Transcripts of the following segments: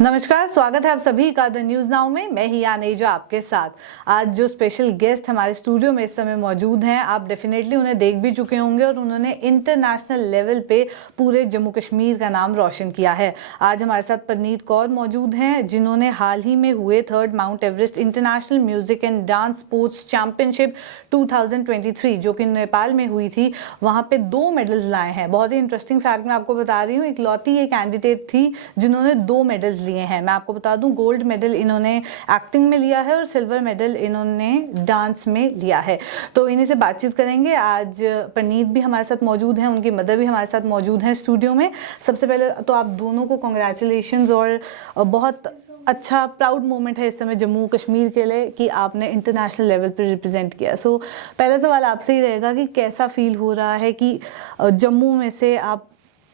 नमस्कार, स्वागत है आप सभी का द न्यूज नाउ में। मैं ही आनेजा आपके साथ। आज जो स्पेशल गेस्ट हमारे स्टूडियो में इस समय मौजूद हैं, आप डेफिनेटली उन्हें देख भी चुके होंगे और उन्होंने इंटरनेशनल लेवल पे पूरे जम्मू कश्मीर का नाम रोशन किया है। आज हमारे साथ परनीत कौर मौजूद हैं, जिन्होंने हाल ही में हुए 3rd mount Everest international music and dance sports championship 2023 जो कि नेपाल में हुई थी, वहां पे 2 मेडल्स लाए हैं। बहुत ही इंटरेस्टिंग फैक्ट मैं आपको बता रही हूँ, इकलौती ये कैंडिडेट थी जिन्होंने 2 मेडल्स लिए हैं। मैं आपको बता दूं, गोल्ड मेडल इन्होंने एक्टिंग में लिया है और सिल्वर मेडल इन्होंने डांस में लिया है। तो इन्हीं से बातचीत करेंगे। आज परनीत भी हमारे साथ मौजूद हैं, उनकी मदर भी हमारे साथ मौजूद हैं स्टूडियो में। सबसे पहले तो आप दोनों को कॉन्ग्रेचुलेशंस और बहुत अच्छा प्राउड मोमेंट है इस समय जम्मू कश्मीर के लिए कि आपने इंटरनेशनल लेवल पर रिप्रेजेंट किया। सो पहला सवाल आपसे ही रहेगा कि कैसा फील हो रहा है कि जम्मू में से आप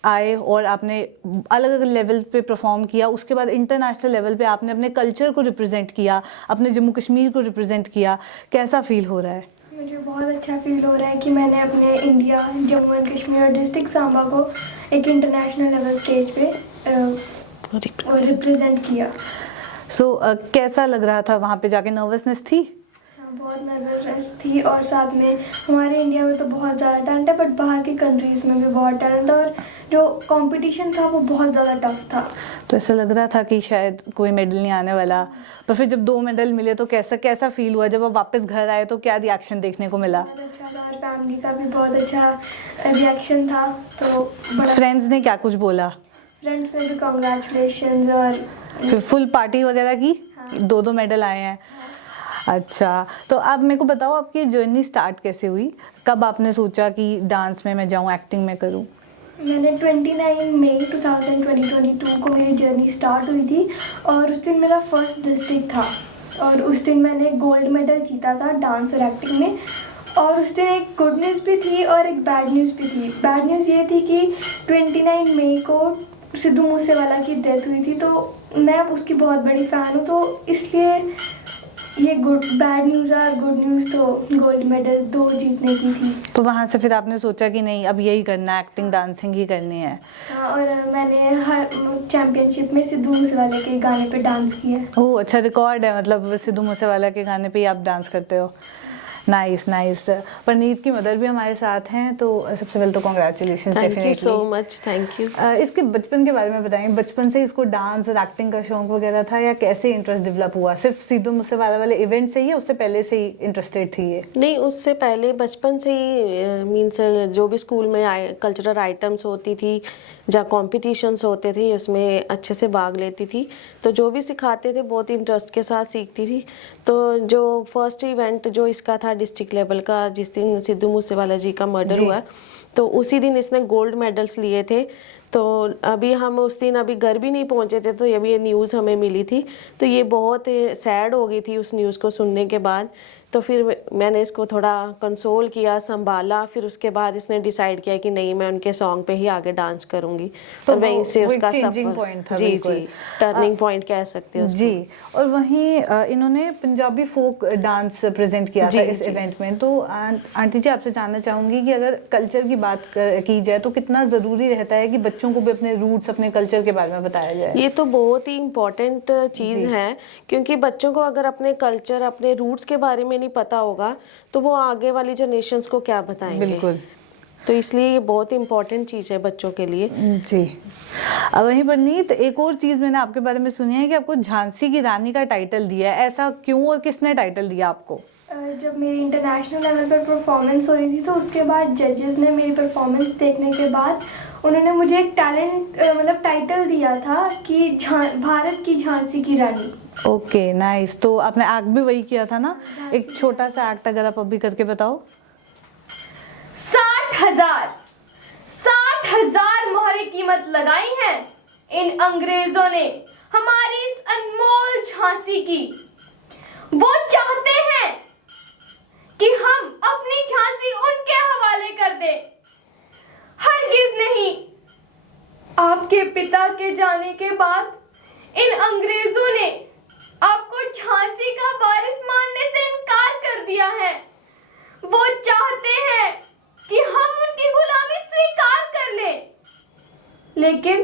आए और आपने अलग अलग लेवल पे परफॉर्म किया, उसके बाद इंटरनेशनल लेवल पे आपने अपने कल्चर को रिप्रेजेंट किया, अपने जम्मू कश्मीर को रिप्रेजेंट किया। कैसा फील हो रहा है? मुझे बहुत अच्छा फील हो रहा है कि मैंने अपने इंडिया, जम्मू एंड कश्मीर और डिस्ट्रिक्ट सांबा को एक इंटरनेशनल लेवल स्टेज पे रिप्रेजेंट किया। सो कैसा लग रहा था वहाँ पे जाके? नर्वसनेस थी? बहुत नर्वस थी और साथ में हमारे इंडिया में तो बहुत ज़्यादा टैलेंट है, बट बाहर की कंट्रीज़ में भी बहुत टैलेंट था और जो कंपटीशन था वो बहुत ज़्यादा टफ था। तो ऐसा लग रहा था कि शायद कोई मेडल नहीं आने वाला, पर फिर जब 2 मेडल मिले तो कैसा फील हुआ? जब आप वापस घर आए तो क्या रिएक्शन देखने को मिला? बहुत अच्छा था और फैमिली का भी बहुत अच्छा रिएक्शन था। तो फ्रेंड्स ने क्या कुछ बोला? फ्रेंड्स ने भी कॉन्ग्रेचुलेशन और फिर फुल पार्टी वगैरह की? 2 मेडल आए हैं। अच्छा, तो आप मेरे को बताओ, आपकी जर्नी स्टार्ट कैसे हुई? कब आपने सोचा कि डांस में मैं जाऊँ, एक्टिंग में करूँ? मैंने 29 मई 2022 को मेरी जर्नी स्टार्ट हुई थी और उस दिन मेरा फर्स्ट डिस्ट्रिक्ट था और उस दिन मैंने गोल्ड मेडल जीता था डांस और एक्टिंग में। और उस दिन एक गुड न्यूज़ भी थी और एक बैड न्यूज़ भी थी। बैड न्यूज़ ये थी कि 29 मई को सिद्धू मूसेवाला की डेथ हुई थी, तो मैं उसकी बहुत बड़ी फ़ैन हूँ, तो इसलिए ये बैड न्यूज़ और गुड न्यूज़ तो गोल्ड मेडल 2 जीतने की थी। तो वहाँ से फिर आपने सोचा कि नहीं, अब यही करना है, एक्टिंग डांसिंग ही करनी है। हाँ, और मैंने हर चैंपियनशिप में सिद्धू मूसेवाला के गाने पे डांस किया। ओह अच्छा, रिकॉर्ड है मतलब सिद्धू मूसेवाला के गाने पे ही आप डांस करते हो। Nice nice. परनीत की मदर भी हमारे साथ हैं, तो सबसे पहले तो congratulations definitely. Thank you so much, thank you. इसके बचपन के बारे में बताएंगे, बचपन से इसको डांस और एक्टिंग का शौक वगैरह था या कैसे इंटरेस्ट डेवलप हुआ? सिर्फ सिद्धू मूसेवाला वाले इवेंट से ही या उससे पहले से ही इंटरेस्टेड थी ये? नहीं, उससे पहले बचपन से ही मीन्स जो भी स्कूल में कल्चरल आइटम्स होती थी, जहाँ कॉम्पिटिशन्स होते थे, उसमें अच्छे से भाग लेती थी। तो जो भी सिखाते थे बहुत इंटरेस्ट के साथ सीखती थी। तो जो फर्स्ट इवेंट जो इसका था डिस्ट्रिक्ट लेवल का, जिस दिन सिद्धू मूसेवाला जी का मर्डर हुआ, तो उसी दिन इसने गोल्ड मेडल्स लिए थे। तो अभी हम उस दिन अभी घर भी नहीं पहुंचे थे, तो अभी ये न्यूज़ हमें मिली थी, तो ये बहुत सैड हो गई थी उस न्यूज़ को सुनने के बाद। तो फिर मैंने इसको थोड़ा कंसोल किया, संभाला, फिर उसके बाद इसने डिसाइड किया कि नहीं, मैं उनके सॉन्ग पे ही आगे डांस करूंगी। तो वहीं से उसका चेंजिंग पॉइंट था। जी जी, टर्निंग पॉइंट कह सकते हो जी। और वहीं इन्होंने पंजाबी फोक डांस प्रेजेंट किया था इस इवेंट में। तो आंटी जी, आपसे जानना चाहूंगी कि अगर कल्चर की बात की जाए तो कितना ज़रूरी रहता है कि बच्चों को भी अपने रूट्स, अपने कल्चर के बारे में बताया जाए? ये तो बहुत ही इम्पोर्टेंट चीज़ है, क्योंकि बच्चों को अगर अपने कल्चर, अपने रूट्स के बारे में नहीं पता होगा तो वो आगे वाली जनरेशंस को क्या बताएंगे। बिल्कुल। तो इसलिए ये बहुत इम्पोर्टेंट चीज़ है बच्चों के लिए। जी। अब वहीं परनीत, एक और चीज़ मैंने आपके बारे में सुनी है कि आपको झांसी की रानी का टाइटल दिया है। ऐसा क्यों और किसने टाइटल दिया आपको? जब मेरी इंटरनेशनल लेवल पर परफॉर्मेंस हो रही थी, तो उसके बाद जजेस ने मेरी परफॉर्मेंस देखने के बाद उन्होंने मुझे एक टाइटल दिया था कि भारत की झांसी की रानी। Okay nice. तो आपने एक्ट भी वही किया था ना? एक छोटा सा एक्ट अगर आप अभी करके बताओ। 60,000 मोहरे कीमत लगाई है इन अंग्रेजों ने हमारी इस अनमोल झांसी की। वो चाहते हैं कि हम अपनी झांसी उनके हवाले कर दें। हरगिज नहीं। आपके पिता के जाने के बाद इन अंग्रेजों ने आपको झांसी का वारिस मानने से इनकार कर दिया है। वो चाहते हैं कि हम उनकी गुलामी स्वीकार कर लें, लेकिन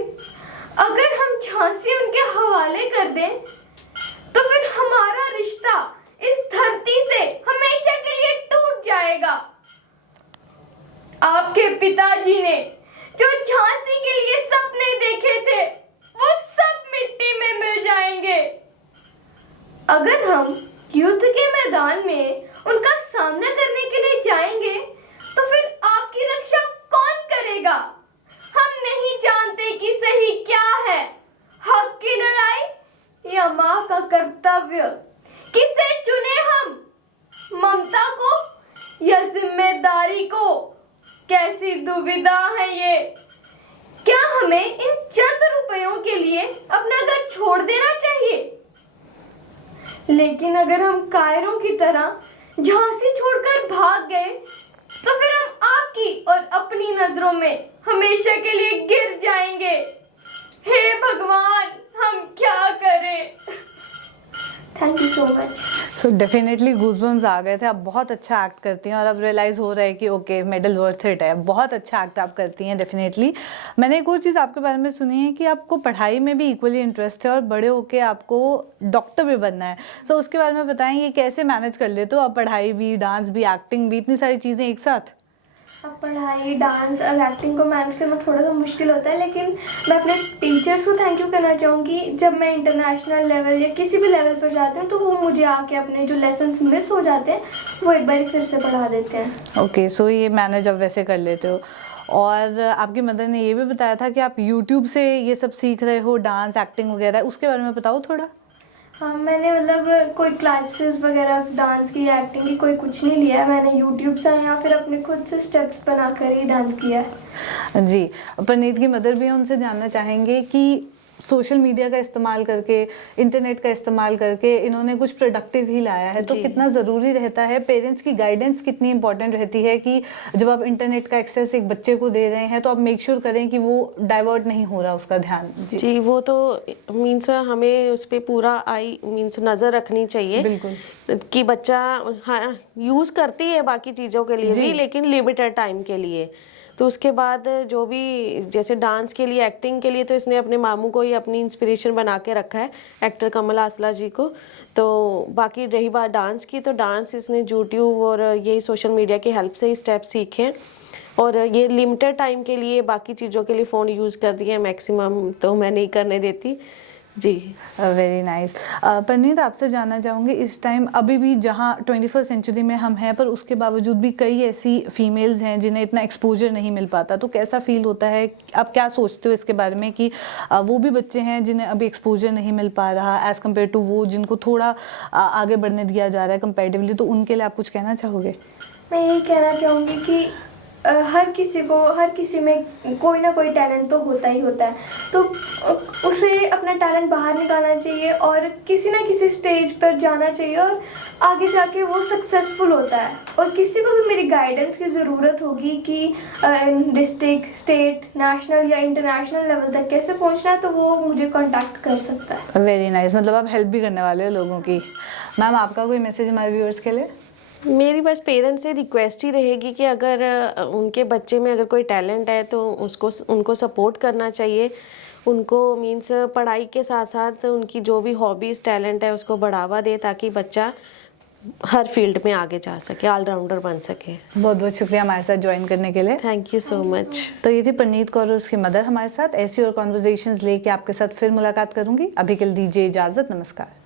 अगर हम झांसी उनके हवाले कर दें तो फिर हमारा रिश्ता इस धरती से हमेशा के लिए टूट जाएगा। आपके पिताजी ने जो झांसी के लिए सपने देखे थे वो सब मिट्टी में मिल जाएंगे। अगर हम युद्ध के मैदान में उनका सामना करने के लिए जाएंगे तो फिर आपकी रक्षा कौन करेगा? हम नहीं जानते कि सही क्या है, हक की लड़ाई या माँ का कर्तव्य। किसे चुने हम, ममता को या जिम्मेदारी को? कैसी दुविधा है ये। क्या हमें इन चंद रुपयों के लिए अपना घर छोड़ देना चाहिए? लेकिन अगर हम कायरों की तरह झांसी छोड़कर भाग गए तो फिर हम आपकी और अपनी नजरों में हमेशा के लिए गिर जाएंगे। हे भगवान, हम क्या करें? Thank you so much. So definitely goosebumps आ गए थे। आप बहुत अच्छा एक्ट करती हैं और अब रियलाइज़ हो रहा है कि ओके मेडल वर्थ इट है। बहुत अच्छा एक्ट आप करती हैं डेफिनेटली। मैंने एक और चीज़ आपके बारे में सुनी है कि आपको पढ़ाई में भी इक्वली इंटरेस्ट है और बड़े होके आपको डॉक्टर भी बनना है। सो उसके बारे में बताएं, ये कैसे मैनेज कर लेते हो आप, पढ़ाई भी, डांस भी, एक्टिंग भी, इतनी सारी चीज़ें एक साथ? अब पढ़ाई, डांस और एक्टिंग को मैनेज करना थोड़ा सा मुश्किल होता है, लेकिन मैं अपने टीचर्स को थैंक यू करना चाहूँगी। जब मैं इंटरनेशनल लेवल या किसी भी लेवल पर जाती हूँ तो वो मुझे आके अपने जो लेसन्स मिस हो जाते हैं वो एक बार फिर से पढ़ा देते हैं। ओके, सो ये मैनेज अब वैसे कर लेते हो। और आपकी मदर ने ये भी बताया था कि आप यूट्यूब से ये सब सीख रहे हो, डांस, एक्टिंग वगैरह, उसके बारे में बताओ थोड़ा। हाँ, मैंने मतलब कोई क्लासेस वगैरह डांस की या एक्टिंग की कोई कुछ नहीं लिया है। मैंने यूट्यूब से या फिर अपने खुद से स्टेप्स बनाकर ही डांस किया है। जी, परनीत की मदर भी उनसे जानना चाहेंगे कि सोशल मीडिया का इस्तेमाल करके, इंटरनेट का इस्तेमाल करके इन्होंने कुछ प्रोडक्टिव ही लाया है, तो कितना ज़रूरी रहता है, पेरेंट्स की गाइडेंस कितनी इंपॉर्टेंट रहती है कि जब आप इंटरनेट का एक्सेस एक बच्चे को दे रहे हैं तो आप मेक श्योर करें कि वो डाइवर्ट नहीं हो रहा उसका ध्यान। जी, वो तो मीन्स हमें उस पर पूरा नज़र रखनी चाहिए। बिल्कुल, कि बच्चा हाँ यूज़ करती है बाकी चीज़ों के लिए भी, लेकिन लिमिटेड टाइम के लिए। तो उसके बाद जो भी जैसे डांस के लिए, एक्टिंग के लिए, तो इसने अपने मामू को ही अपनी इंस्पिरेशन बना के रखा है, एक्टर कमल आसला जी को। तो बाकी रही बात डांस की, तो डांस इसने यूट्यूब और यही सोशल मीडिया की हेल्प से ही स्टेप सीखे हैं और ये लिमिटेड टाइम के लिए, बाकी चीज़ों के लिए फ़ोन यूज़ करती है, मैक्सिमम तो मैं नहीं करने देती। जी, वेरी नाइस। परनीत, आपसे जानना चाहूँगी, इस टाइम अभी भी जहाँ 21st सेंचुरी में हम हैं, पर उसके बावजूद भी कई ऐसी फीमेल्स हैं जिन्हें इतना एक्सपोजर नहीं मिल पाता, तो कैसा फील होता है? आप क्या सोचते हो इसके बारे में कि वो भी बच्चे हैं जिन्हें अभी एक्सपोजर नहीं मिल पा रहा एज़ कम्पेयर टू वो जिनको थोड़ा आगे बढ़ने दिया जा रहा है कंपेरेटिवली, तो उनके लिए आप कुछ कहना चाहोगे? मैं यही कहना चाहूँगी कि हर किसी में कोई ना कोई टैलेंट तो होता ही होता है, तो उसे अपना टैलेंट बाहर निकालना चाहिए और किसी ना किसी स्टेज पर जाना चाहिए और आगे जाके वो सक्सेसफुल होता है। और किसी को भी मेरी गाइडेंस की ज़रूरत होगी कि डिस्ट्रिक्ट, स्टेट, नेशनल या इंटरनेशनल लेवल तक कैसे पहुंचना है, तो वो मुझे कांटेक्ट कर सकता है। वेरी नाइस, मतलब आप हेल्प भी करने वाले हो लोगों की। मैम, आपका कोई मैसेज हमारे व्यूअर्स के लिए? मेरी बस पेरेंट्स से रिक्वेस्ट ही रहेगी कि अगर उनके बच्चे में अगर कोई टैलेंट है तो उनको सपोर्ट करना चाहिए। उनको मीन्स पढ़ाई के साथ साथ उनकी जो भी हॉबीज़, टैलेंट है उसको बढ़ावा दे, ताकि बच्चा हर फील्ड में आगे जा सके, ऑलराउंडर बन सके। बहुत बहुत शुक्रिया हमारे साथ ज्वाइन करने के लिए। Thank you so much. तो ये थी परनीत कौर और उसकी मदर हमारे साथ। ऐसी और कॉन्वर्जेशंस लेके आपके साथ फिर मुलाकात करूंगी। अभी के लिए दीजिए इजाज़त, नमस्कार।